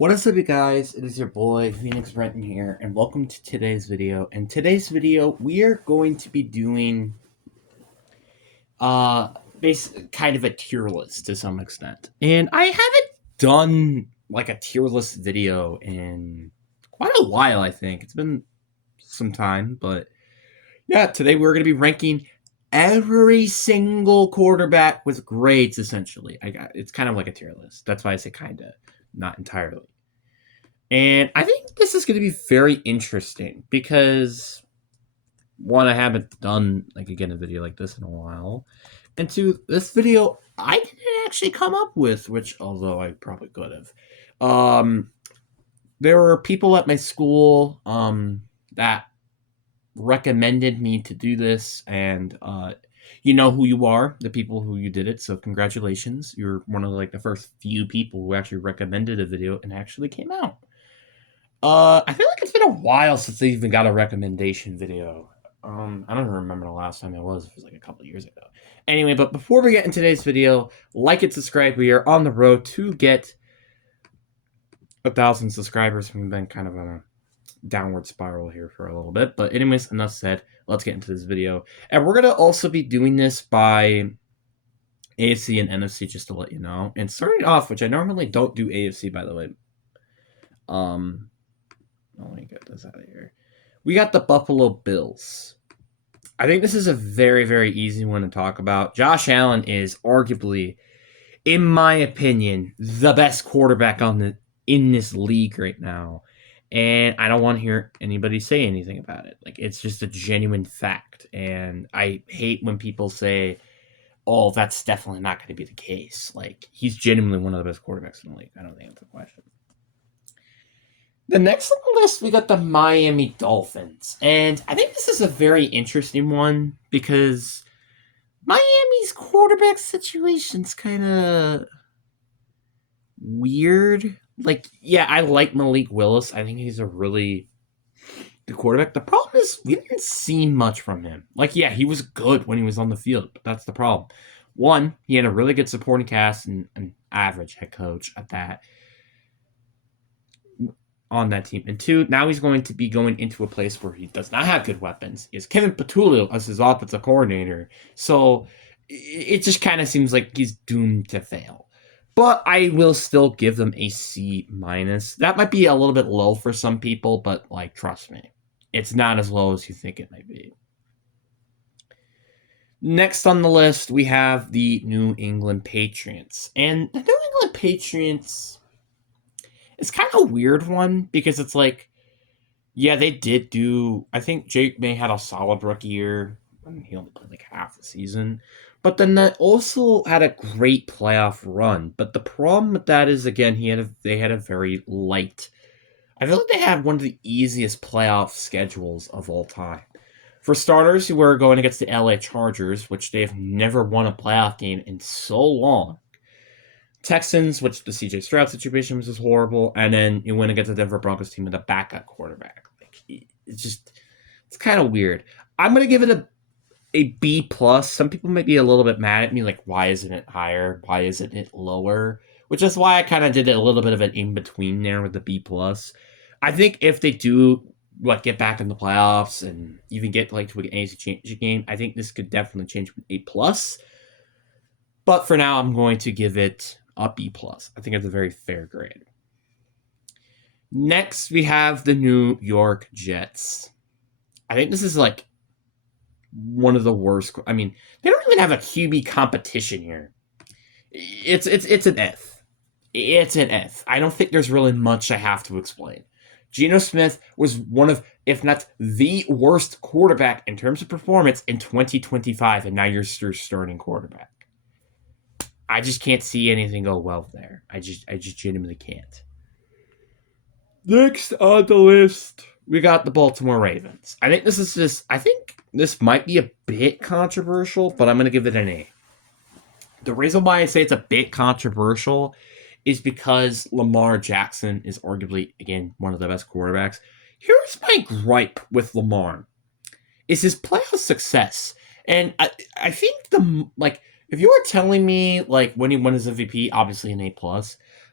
What is up, you guys? It is your boy Phoenix Brenton here, and welcome to today's video. In today's video, we are going to be doing kind of a tier list to some extent. And I haven't done like a tier list video in quite a while. I think it's been some time, but yeah, today we're going to be ranking every single quarterback with grades. Essentially, it's kind of like a tier list. That's why I say kind of, not entirely. And I think this is going to be very interesting because, one, I haven't done a video like this in a while, and two, this video I didn't actually come up with, which although I probably could have. There were people at my school that recommended me to do this, and you know who you are, the people who you did it. So congratulations, you're one of the first few people who actually recommended a video and actually came out. I feel like it's been a while since they even got a recommendation video. I don't even remember the last time it was. It was like a couple years ago. Anyway, but before we get in today's video, like and subscribe. We are on the road to get 1,000 subscribers. We've been kind of on a downward spiral here for a little bit. But anyways, enough said. Let's get into this video. And we're going to also be doing this by AFC and NFC, just to let you know. And starting off, which I normally don't do AFC, by the way. Let me get this out of here. We got the Buffalo Bills. I think this is a very, very easy one to talk about. Josh Allen is arguably, in my opinion, the best quarterback in this league right now. And I don't want to hear anybody say anything about it. It's just a genuine fact. And I hate when people say, oh, that's definitely not going to be the case. He's genuinely one of the best quarterbacks in the league. I don't think that's a question. The next on the list, we got the Miami Dolphins. And I think this is a very interesting one because Miami's quarterback situation's kind of weird. Yeah, I like Malik Willis. I think he's a really good quarterback. The problem is we didn't see much from him. Yeah, he was good when he was on the field, but that's the problem. One, he had a really good supporting cast and an average head coach at that. On that team. And two, now he's going to be going into a place where he does not have good weapons. He has Kevin Patullo as his offensive coordinator. So it just kind of seems like he's doomed to fail. But I will still give them a C-. That might be a little bit low for some people, but trust me, it's not as low as you think it might be. Next on the list, we have the New England Patriots. And the New England Patriots, it's kind of a weird one because it's yeah, they did do. I think Jake May had a solid rookie year. He only played half the season. But then they also had a great playoff run. But the problem with that is, again, they had a very light. I feel like they had one of the easiest playoff schedules of all time. For starters, who were going against the LA Chargers, which they have never won a playoff game in so long. Texans, which the CJ Stroud situation was just horrible, and then you win against the Denver Broncos team with a backup quarterback. It's kind of weird. I'm gonna give it a B plus. Some people might be a little bit mad at me, why isn't it higher? Why isn't it lower? Which is why I kind of did a little bit of an in between there with the B plus. I think if they do get back in the playoffs and even get to an AFC Championship game, I think this could definitely change from A plus. But for now, I'm going to give it a B plus. I think it's a very fair grade. Next, we have the New York Jets. I think this is one of the worst. I mean, they don't even have a QB competition here. It's an F. It's an F. I don't think there's really much I have to explain. Geno Smith was one of, if not the worst quarterback in terms of performance in 2025, and now you're your starting quarterback. I just can't see anything go well there. I just genuinely can't. Next on the list, we got the Baltimore Ravens. I think this might be a bit controversial, but I'm going to give it an A. The reason why I say it's a bit controversial is because Lamar Jackson is arguably, again, one of the best quarterbacks. Here's my gripe with Lamar. Is his playoff success. And I think if you were telling me when he won his MVP, obviously an A+,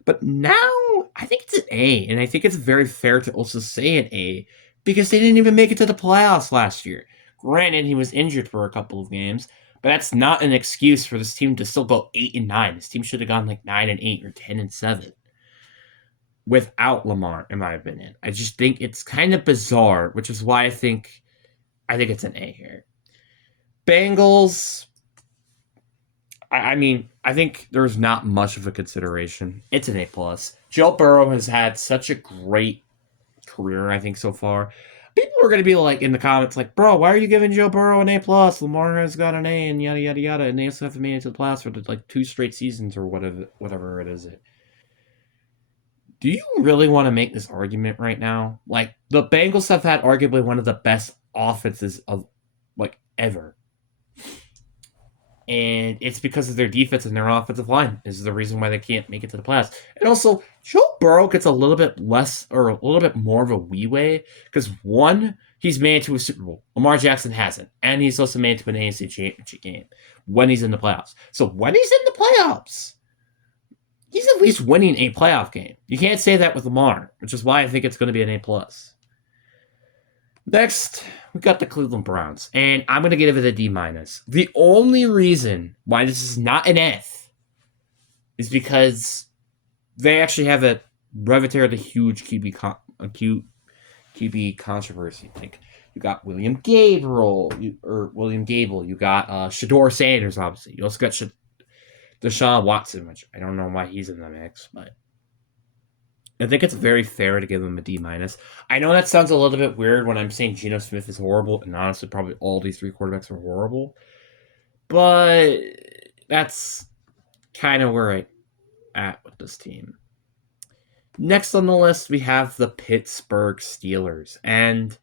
but now I think it's an A, and I think it's very fair to also say an A because they didn't even make it to the playoffs last year. Granted, he was injured for a couple of games, but that's not an excuse for this team to still go 8-9. This team should have gone like 9-8 or 10-7 without Lamar, in my opinion. I just think it's kind of bizarre, which is why I think it's an A here. Bengals. I mean, I think there's not much of a consideration. It's an A plus. Joe Burrow has had such a great career, I think, so far. People are going to be like in the comments, like, "Bro, why are you giving Joe Burrow an A plus? Lamar has got an A, and yada yada yada, and they also haven't made it to the playoffs for like 2 straight seasons or whatever it is." Do you really want to make this argument right now? Like, the Bengals have had arguably one of the best offenses of like ever. And it's because of their defense and their offensive line is the reason why they can't make it to the playoffs. And also, Joe Burrow gets a little bit less or a little bit more of a leeway because one, he's made it to a Super Bowl. Lamar Jackson hasn't, and he's also made it to an AFC Championship game when he's in the playoffs. So when he's in the playoffs, he's at least winning a playoff game. You can't say that with Lamar, which is why I think it's going to be an A plus. Next, we got the Cleveland Browns, and I'm going to give it a D minus. The only reason why this is not an F is because they actually have a relatively huge QB controversy. Like, you got William Gable. You got Shador Sanders, obviously. You also got Deshaun Watson, which I don't know why he's in the mix, but I think it's very fair to give him a D minus. I know that sounds a little bit weird when I'm saying Geno Smith is horrible, and honestly, probably all these 3 quarterbacks are horrible. But that's kind of where I'm at with this team. Next on the list, we have the Pittsburgh Steelers, and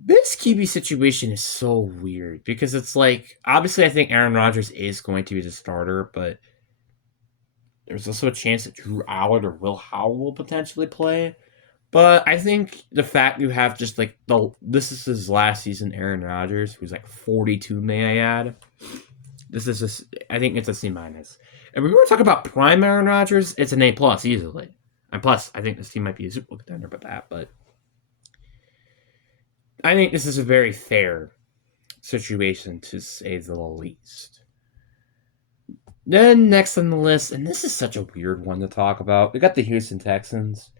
this QB situation is so weird because it's like, obviously, I think Aaron Rodgers is going to be the starter, but there's also a chance that Drew Allard or Will Howell will potentially play. But I think the fact you have just like this is his last season, Aaron Rodgers, who's like 42, may I add. This is just, I think it's a C minus. And when we were talking about prime Aaron Rodgers, it's an A plus easily. And plus, I think this team might be a Super Bowl contender with that. But I think this is a very fair situation to say the least. Then next on the list, and this is such a weird one to talk about, we got the Houston Texans.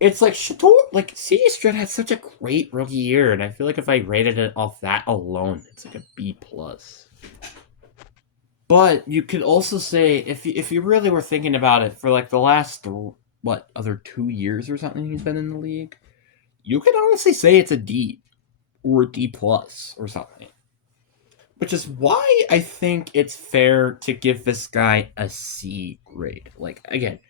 It's like C.J. Stroud had such a great rookie year, and I feel like if I rated it off that alone, it's like a B plus. But you could also say, if you really were thinking about it, for like the last 2 years or something he's been in the league, you could honestly say it's a D or a D plus or something. Which is why I think it's fair to give this guy a C grade. Like, again,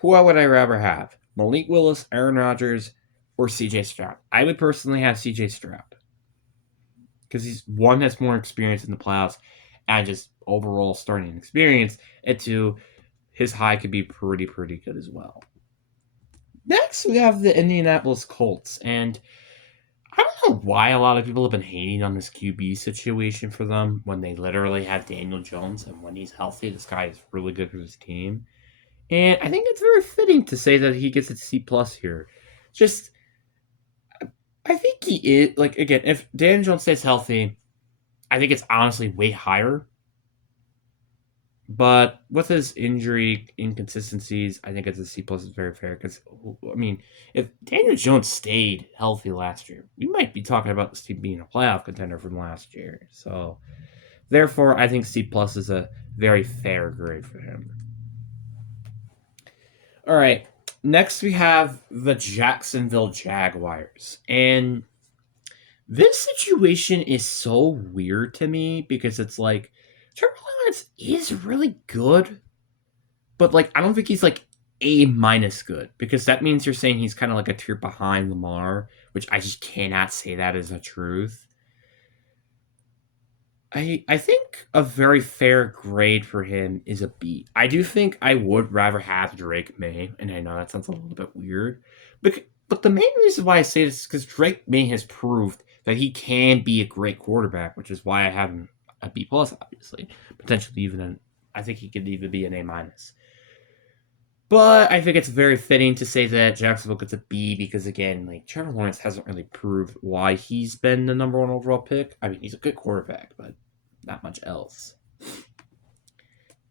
who would I rather have? Malik Willis, Aaron Rodgers, or CJ Stroud? I would personally have CJ Stroud. Because he's one has more experience in the playoffs and just overall starting experience. And two, his high could be pretty good as well. Next, we have the Indianapolis Colts. And I don't know why a lot of people have been hating on this QB situation for them when they literally have Daniel Jones, and when he's healthy, this guy is really good for his team. And I think it's very fitting to say that he gets a C plus here. Just, I think he is, like, again, if Daniel Jones stays healthy, I think it's honestly way higher. But with his injury inconsistencies, I think it's a C plus is very fair. Because, I mean, if Daniel Jones stayed healthy last year, we might be talking about this team being a playoff contender from last year. So, therefore, I think C plus is a very fair grade for him. All right. Next, we have the Jacksonville Jaguars. And this situation is so weird to me because it's like, Trevor Lawrence is really good, but like I don't think he's like A minus good, because that means you're saying he's kind of like a tier behind Lamar, which I just cannot say that is the truth. I think a very fair grade for him is a B. I do think I would rather have Drake May, and I know that sounds a little bit weird, but the main reason why I say this is because Drake May has proved that he can be a great quarterback, which is why I have him a B plus, obviously. Potentially even I think he could even be an A minus. But I think it's very fitting to say that Jacksonville gets a B because, again, like Trevor Lawrence hasn't really proved why he's been the number one overall pick. I mean, he's a good quarterback, but not much else.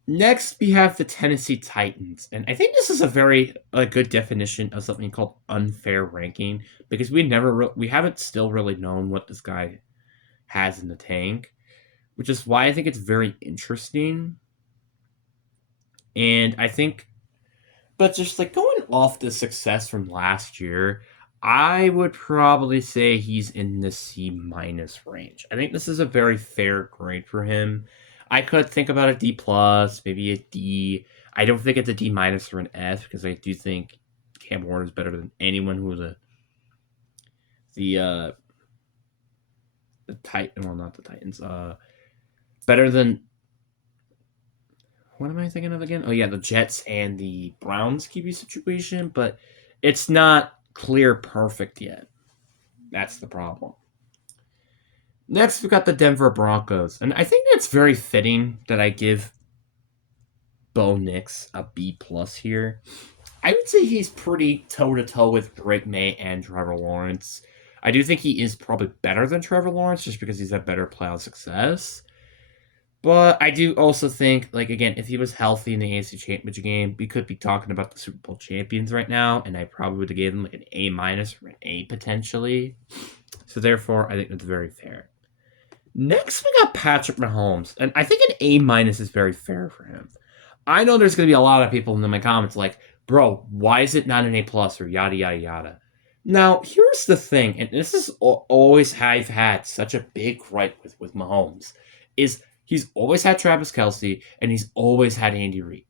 Next, we have the Tennessee Titans, and I think this is a good definition of something called unfair ranking because we haven't still really known what this guy has in the tank, which is why I think it's very interesting. And I think, but just like going off the success from last year, I would probably say he's in the C minus range. I think this is a very fair grade for him. I could think about a D plus, maybe a D. I don't think it's a D minus or an F because I do think Cam Ward is better than anyone who was the uh the Titan, well, not the Titans, better than, what am I thinking of again? Oh yeah, the Jets and the Browns QB situation, but it's not clear perfect yet. That's the problem. Next, we got the Denver Broncos, and I think it's very fitting that I give Bo Nix a B plus here. I would say he's pretty toe to toe with Drake May and Trevor Lawrence. I do think he is probably better than Trevor Lawrence just because he's had better playoff success. But I do also think, like, again, if he was healthy in the AFC Championship game, we could be talking about the Super Bowl champions right now, and I probably would have given him like an A minus or an A potentially. So therefore, I think that's very fair. Next, we got Patrick Mahomes, and I think an A minus is very fair for him. I know there's going to be a lot of people in my comments like, bro, why is it not an A plus or yada yada yada? Now, here's the thing, and this is always how I've had such a big gripe with Mahomes, is he's always had Travis Kelce, and he's always had Andy Reid.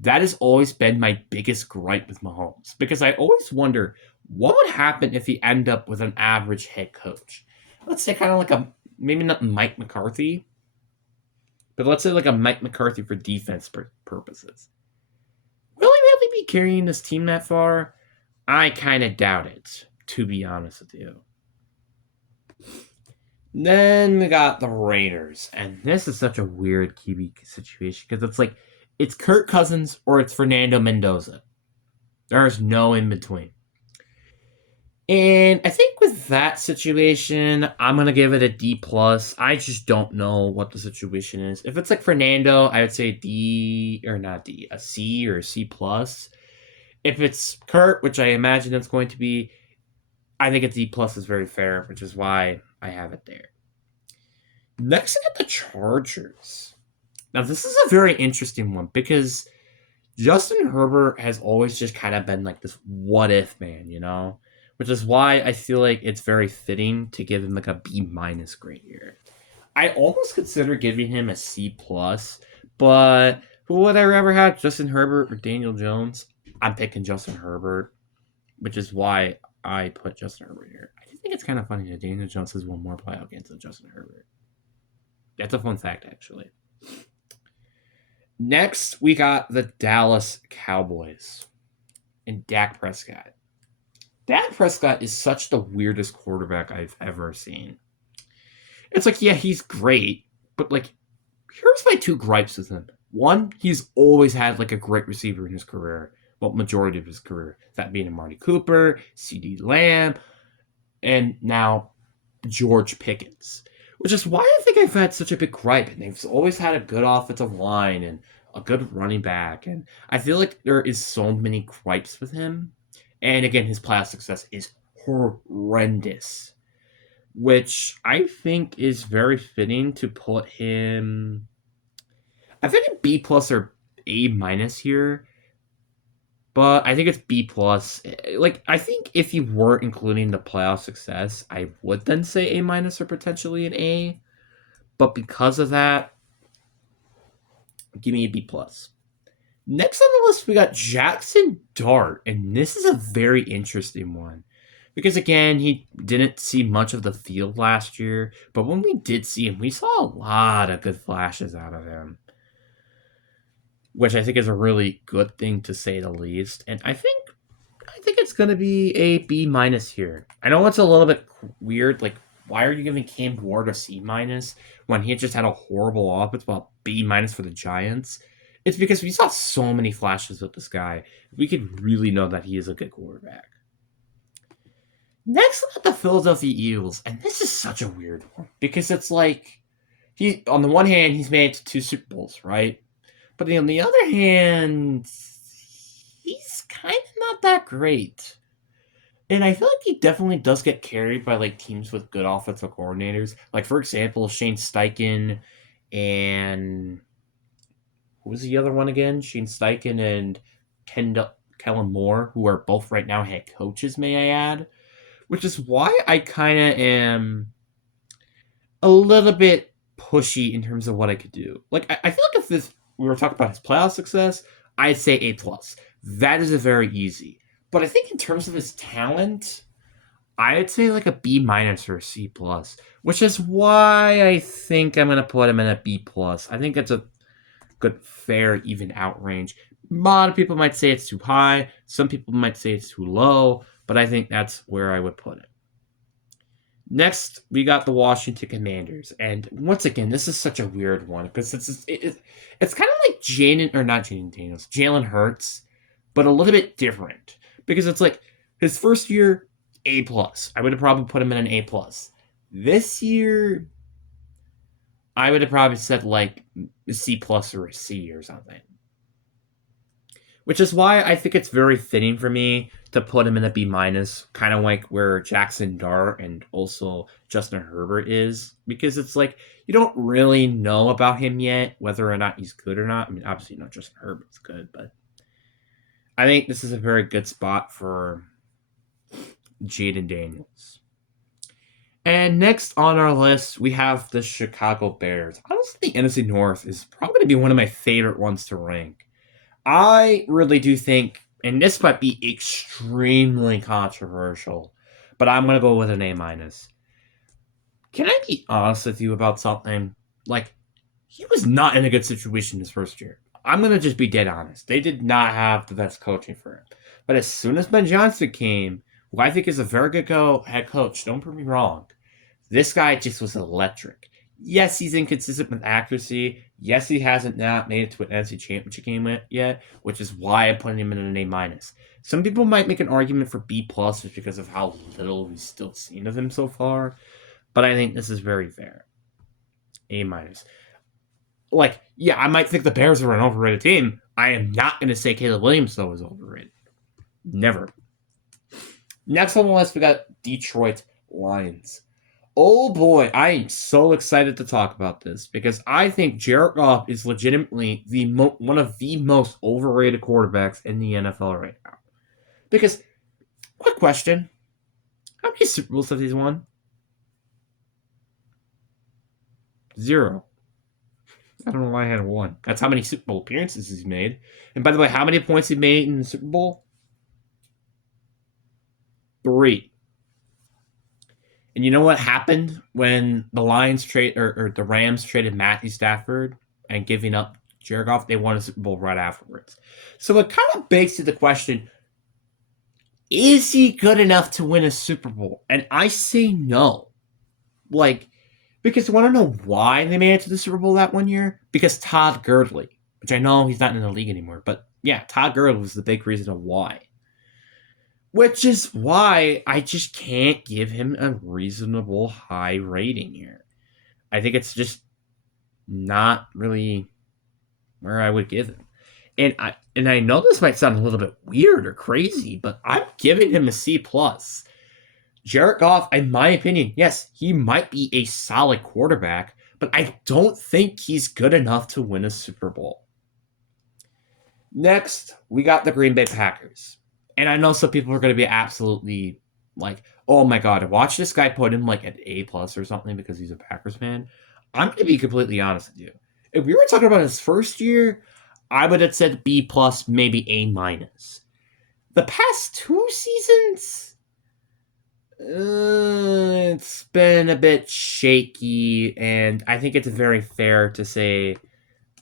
That has always been my biggest gripe with Mahomes, because I always wonder what would happen if he ended up with an average head coach. Let's say kind of like maybe not Mike McCarthy, but let's say like a Mike McCarthy for defense purposes. Will he really be carrying this team that far? I kind of doubt it, to be honest with you. Then we got the Raiders, and this is such a weird QB situation because it's like it's Kirk Cousins or it's Fernando Mendoza. There's no in between. And I think with that situation, I'm gonna give it a D plus. I just don't know what the situation is. If it's like Fernando, I would say D or not D, a C or a C plus. If it's Kurt, which I imagine it's going to be, I think a D plus is very fair, which is why I have it there. Next, I got the Chargers. Now, this is a very interesting one because Justin Herbert has always just kind of been like this what if man, you know? Which is why I feel like it's very fitting to give him like a B minus grade here. I almost consider giving him a C plus, but who would I rather have, Justin Herbert or Daniel Jones? I'm picking Justin Herbert, which is why I put Justin Herbert here. I just think it's kind of funny that Daniel Jones has won more playoff games than Justin Herbert. That's a fun fact, actually. Next, we got the Dallas Cowboys and Dak Prescott. Dak Prescott is such the weirdest quarterback I've ever seen. It's like, yeah, he's great, but like, here's my two gripes with him. One, he's always had like a great receiver in his career, well, majority of his career, that being Amari Cooper, CeeDee Lamb, and now George Pickens, which is why I think I've had such a big gripe. And they've always had a good offensive line and a good running back, and I feel like there is so many gripes with him. And again, his playoff success is horrendous, which I think is very fitting to put him. I think a B plus or A minus here, but I think it's B plus. Like, I think if you were including the playoff success, I would then say A minus or potentially an A. But because of that, give me a B plus. Next on the list, we got Jackson Dart, and this is a very interesting one. Because again, he didn't see much of the field last year, but when we did see him, we saw a lot of good flashes out of him. Which I think is a really good thing to say the least. And I think it's gonna be a B minus here. I know it's a little bit weird, like why are you giving Cam Ward a C minus when he just had a horrible offense, well B minus for the Giants? It's because we saw so many flashes with this guy. We could really know that he is a good quarterback. Next, up the Philadelphia Eagles, and this is such a weird one because it's like he, on the one hand, he's made it to 2 Super Bowls, right? But on the other hand, he's kind of not that great. And I feel like he definitely does get carried by like teams with good offensive coordinators. Like for example, Shane Steichen and who was the other one again? Shane Steichen and Kellen Moore, who are both right now head coaches, may I add. Which is why I kind of am a little bit pushy in terms of what I could do. Like I feel like if this we were talking about his playoff success, I'd say A plus. That is a very easy. But I think in terms of his talent, I'd say like a B minus or a C plus, which is why I think I'm gonna put him in a B plus. I think it's a good, fair, even out range. A lot of people might say it's too high. Some people might say it's too low, but I think that's where I would put it. Next, we got the Washington Commanders, and once again, this is such a weird one because it's kind of like Jaden or not Jaden Daniels, Jalen Hurts, but a little bit different because it's like his first year A plus. I would have probably put him in an A plus. This year, I would have probably said like a C plus or a C or something. Which is why I think it's very fitting for me to put him in a B minus, kind of like where Jackson Dart and also Justin Herbert is, because it's like you don't really know about him yet, whether or not he's good or not. I mean, obviously, not Justin Herbert's good, but I think this is a very good spot for Jaden Daniels. And next on our list, we have the Chicago Bears. Honestly, the NFC North is probably going to be one of my favorite ones to rank. I really do think, and this might be extremely controversial, but I'm gonna go with an A minus. Can I be honest with you about something? Like, he was not in a good situation his first year. I'm gonna just be dead honest. They did not have the best coaching for him. But as soon as Ben Johnson came, who I think is a very good head coach, don't get me wrong, this guy just was electric. Yes, he's inconsistent with accuracy. Yes, he hasn't not made it to an NFC Championship game yet, which is why I'm putting him in an A minus. Some people might make an argument for B plus just because of how little we've still seen of him so far, but I think this is very fair. A minus. Like, yeah, I might think the Bears are an overrated team. I am not going to say Caleb Williams though is overrated. Never. Next on the list, we got Detroit Lions. Oh boy, I am so excited to talk about this because I think Jared Goff is legitimately one of the most overrated quarterbacks in the NFL right now. Because, quick question: how many Super Bowls have he won? 0. I don't know why I had 1. That's how many Super Bowl appearances he's made. And by the way, how many points he made in the Super Bowl? 3. And you know what happened when the Lions trade or the Rams traded Matthew Stafford and giving up Jared Goff? They won a Super Bowl right afterwards. So it kind of begs to the question: is he good enough to win a Super Bowl? And I say no. Like, because you want to know why they made it to the Super Bowl that one year? Because Todd Gurley, which I know he's not in the league anymore, but yeah, Todd Gurley was the big reason of why. Which is why I just can't give him a reasonable high rating here. I think it's just not really where I would give him. And I know this might sound a little bit weird or crazy, but I'm giving him a C plus. Jared Goff, in my opinion, yes, he might be a solid quarterback, but I don't think he's good enough to win a Super Bowl. Next, we got the Green Bay Packers. And I know some people are going to be absolutely like, oh my God, watch this guy put him like an A plus or something because he's a Packers fan. I'm going to be completely honest with you. If we were talking about his first year, I would have said B plus, maybe A minus. The past 2 seasons, it's been a bit shaky, and I think it's very fair to say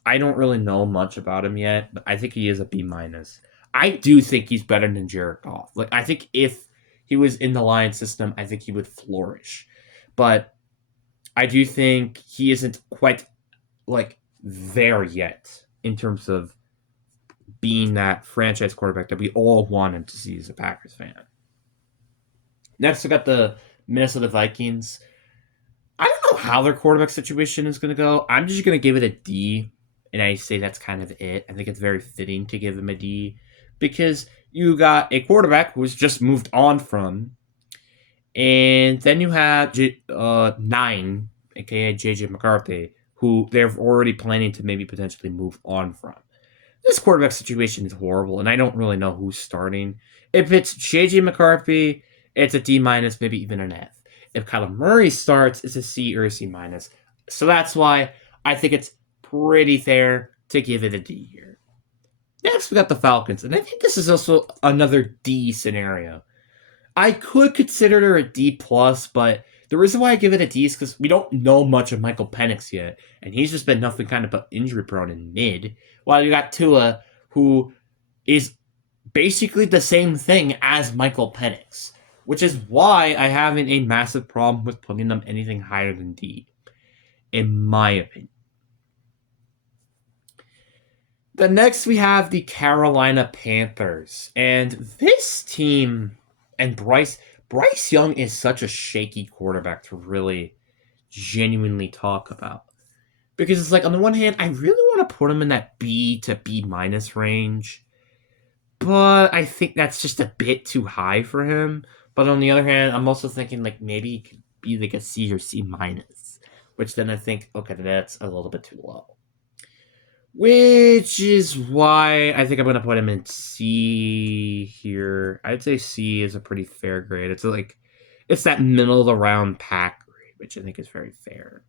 I don't really know much about him yet, but I think he is a B minus. I do think he's better than Jared Goff. Like, I think if he was in the Lions system, I think he would flourish. But I do think he isn't quite like there yet. in terms of being that franchise quarterback that we all wanted to see as a Packers fan. Next, we got the Minnesota Vikings. I don't know how their quarterback situation is going to go. I'm just going to give it a D, and I say that's kind of it. I think it's very fitting to give him a D because you got a quarterback who's just moved on from, and then you have Nine, aka JJ McCarthy, who they're already planning to maybe potentially move on from. This quarterback situation is horrible, and I don't really know who's starting. If it's JJ McCarthy, it's a D minus, maybe even an F. If Kyler Murray starts, it's a C or a C minus. So that's why I think it's pretty fair to give it a D here. Next, we got the Falcons, and I think this is also another D scenario. I could consider it a D plus, but the reason why I give it a D is because we don't know much of Michael Penix yet, and he's just been nothing kind of but injury prone in mid. While you got Tua, who is basically the same thing as Michael Penix, which is why I haven't a massive problem with putting them anything higher than D, in my opinion. The next we have the Carolina Panthers, and this team and Bryce Young is such a shaky quarterback to really genuinely talk about. Because it's like, on the one hand, I really want to put him in that B to B minus range, but I think that's just a bit too high for him. But on the other hand, I'm also thinking like maybe he could be like a C or C minus, which then I think, okay, that's a little bit too low. Which is why I think I'm going to put him in C here. I'd say C is a pretty fair grade. It's that middle of the round pack grade, which I think is very fair.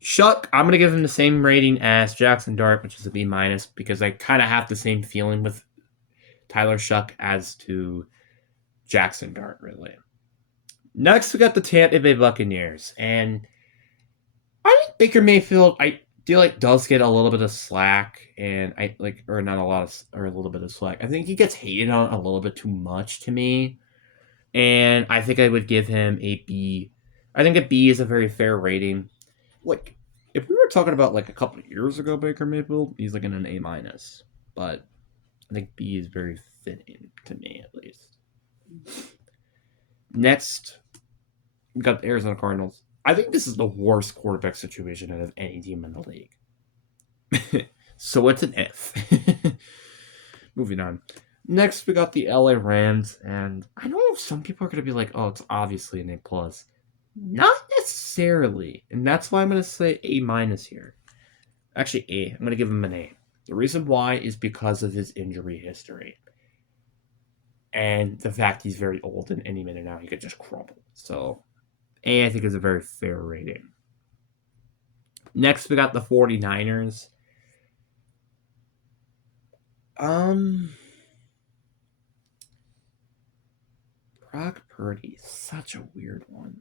Shuck, I'm going to give him the same rating as Jackson Dart, which is a B minus, because I kind of have the same feeling with Tyler Shuck as to Jackson Dart, really. Next, we got the Tampa Bay Buccaneers, and I think Baker Mayfield, I feel like does get a little bit of slack, and or not a lot of, or a little bit of slack. I think he gets hated on a little bit too much to me, and I think I would give him a B. I think a B is a very fair rating. Like, if we were talking about like a couple of years ago, Baker Mayfield, he's like in an A minus, but I think B is very fitting to me, at least. Next, we got the Arizona Cardinals. I think this is the worst quarterback situation out of any team in the league. So it's an F. Moving on. Next, we got the LA Rams, and I know some people are going to be like, oh, it's obviously an A+. plus. Not necessarily, and that's why I'm going to say A minus here. Actually, A. I'm going to give him an A. The reason why is because of his injury history. And the fact he's very old, and any minute now he could just crumble. So, A, I think, is a very fair rating. Next, we got the 49ers. Brock Purdy, such a weird one.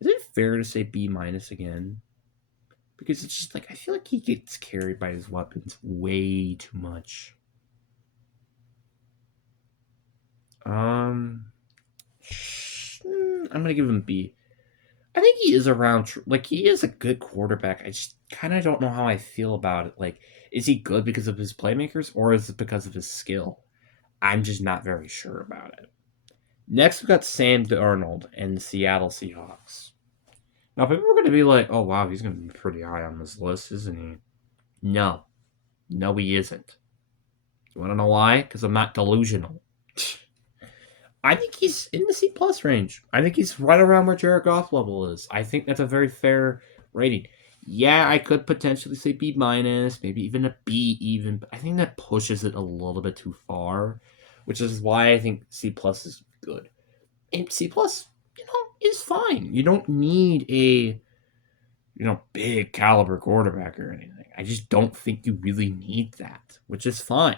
Is it fair to say B minus again? Because it's just like, I feel like he gets carried by his weapons way too much. I'm going to give him B. I think he is around, like, he is a good quarterback. I just kind of don't know how I feel about it. Like, is he good because of his playmakers, or is it because of his skill? I'm just not very sure about it. Next, we got Sam Darnold and the Seattle Seahawks. Now, people are going to be like, oh, wow, he's going to be pretty high on this list, isn't he? No. No, he isn't. You want to know why? Because I'm not delusional. I think he's in the C plus range. I think he's right around where Jared Goff level is. I think that's a very fair rating. Yeah, I could potentially say B minus, maybe even a B even, but I think that pushes it a little bit too far, which is why I think C plus is good. And C plus, is fine. You don't need a, big caliber quarterback or anything. I just don't think you really need that, which is fine.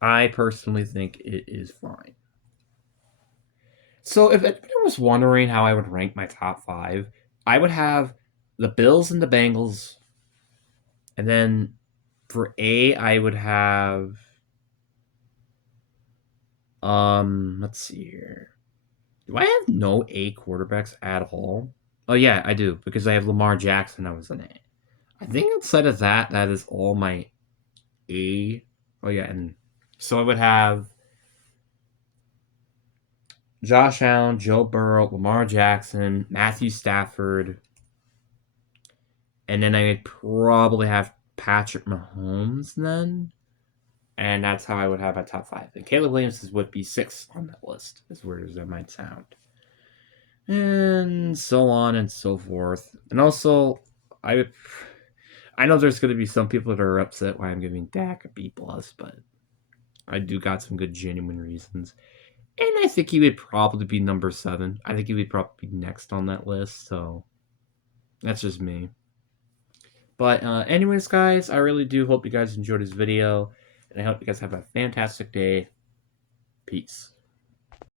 I personally think it is fine. So if anybody was wondering how I would rank my top 5, I would have the Bills and the Bengals. And then for A, I would have let's see here. Do I have no A quarterbacks at all? Oh yeah, I do, because I have Lamar Jackson. I was an A. I think outside of that, that is all my A. Oh yeah, and so I would have Josh Allen, Joe Burrow, Lamar Jackson, Matthew Stafford, and then I would probably have Patrick Mahomes then. And that's how I would have my top five. And Caleb Williams would be sixth on that list, as weird as that might sound. And so on and so forth. And also, I know there's going to be some people that are upset why I'm giving Dak a B plus, but I do got some good genuine reasons. And I think he would probably be number 7. I think he would probably be next on that list. So that's just me. But anyways, guys, I really do hope you guys enjoyed this video. And I hope you guys have a fantastic day. Peace.